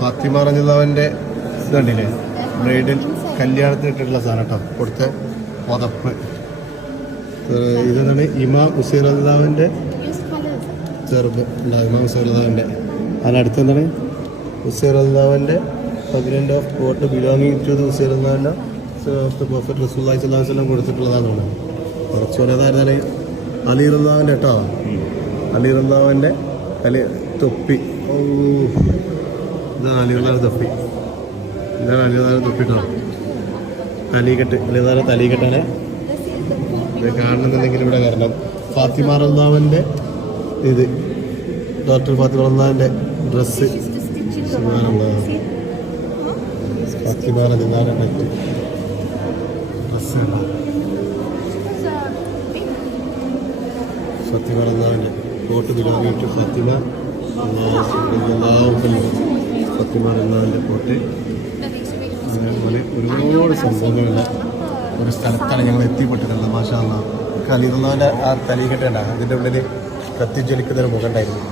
ഫാത്തിമ റളിയല്ലാഹുവിന്റെ ഇതുണ്ടല്ലേ, ബ്രൈഡൽ കല്യാണത്തിന് ഇട്ടിട്ടുള്ള സാധനം കേട്ടോ. കൊടുത്ത പുതപ്പ്. ഇതാണ് ഇമാം ഹുസൈൻ റളിയല്ലാഹുവിന്റെ ചെറുത് ഉണ്ടാവും. ഇമാം ഹുസൈൻ റളിയല്ലാഹുവിന്റെ അതിനടുത്ത് എന്താണ് ഹുസൈൻ റളിയല്ലാഹുവിന്റെ pregnant of coat belonging to the Hussain റളിയല്ലാഹുവിന്റെ പ്രൊഫറ്റ് റസൂലുള്ളാഹി സ്വല്ലല്ലാഹു അലൈഹി വസല്ലം കൊടുത്തിട്ടുള്ളതാണ്. കുറച്ചുകൂടെ അലി റളിയല്ലാഹുവിന്റെ കേട്ടോ. അലി റളിയല്ലാഹുവിന്റെ തൊപ്പി. ഇതാണ് അലി റളിയല്ലാഹുവിന്റെ തൊപ്പി. ഇതാണ് അലി റളിയല്ലാഹുവിന്റെ തൊപ്പി കേട്ടോ. തലീകെട്ട്, അലി റളിയല്ലാഹുവിന്റെ തലീകെട്ടാണ്. ഇത് കാണുന്നുണ്ടെങ്കിൽ ഇവിടെ കാരണം ഫാത്തിമ റളിയല്ലാഹുവിന്റെ ഇത് ഡോക്ടർ ഫാത്തിമ റളിയല്ലാഹുവിന്റെ ഡ്രസ്സ്. ഫാത്തിമ റളിയല്ലാഹുവിന്റെ നെറ്റ് ഡ്രസ്സ് ഉണ്ടോ. ഫാത്തിമ റളിയല്ലാഹുവിന്റെ coat belonging to Fathima Fathima റളിയല്ലാഹുവിന്റെ കോട്ട്. അതേപോലെ ഒരുപാട് സംഭവങ്ങളുള്ള ഒരു സ്ഥലത്താണ് ഞങ്ങൾ എത്തിപ്പെട്ടിട്ടുള്ളത്. മാഷാ അല്ലാഹ്. അലി റളിയല്ലാഹുവിന്റെ ആ തലീകെട്ട് കണ്ട അതിൻ്റെ ഉള്ളിൽ കത്തിജ്വലിക്കുന്നൊരു മുഖം ഉണ്ടായിരുന്നു.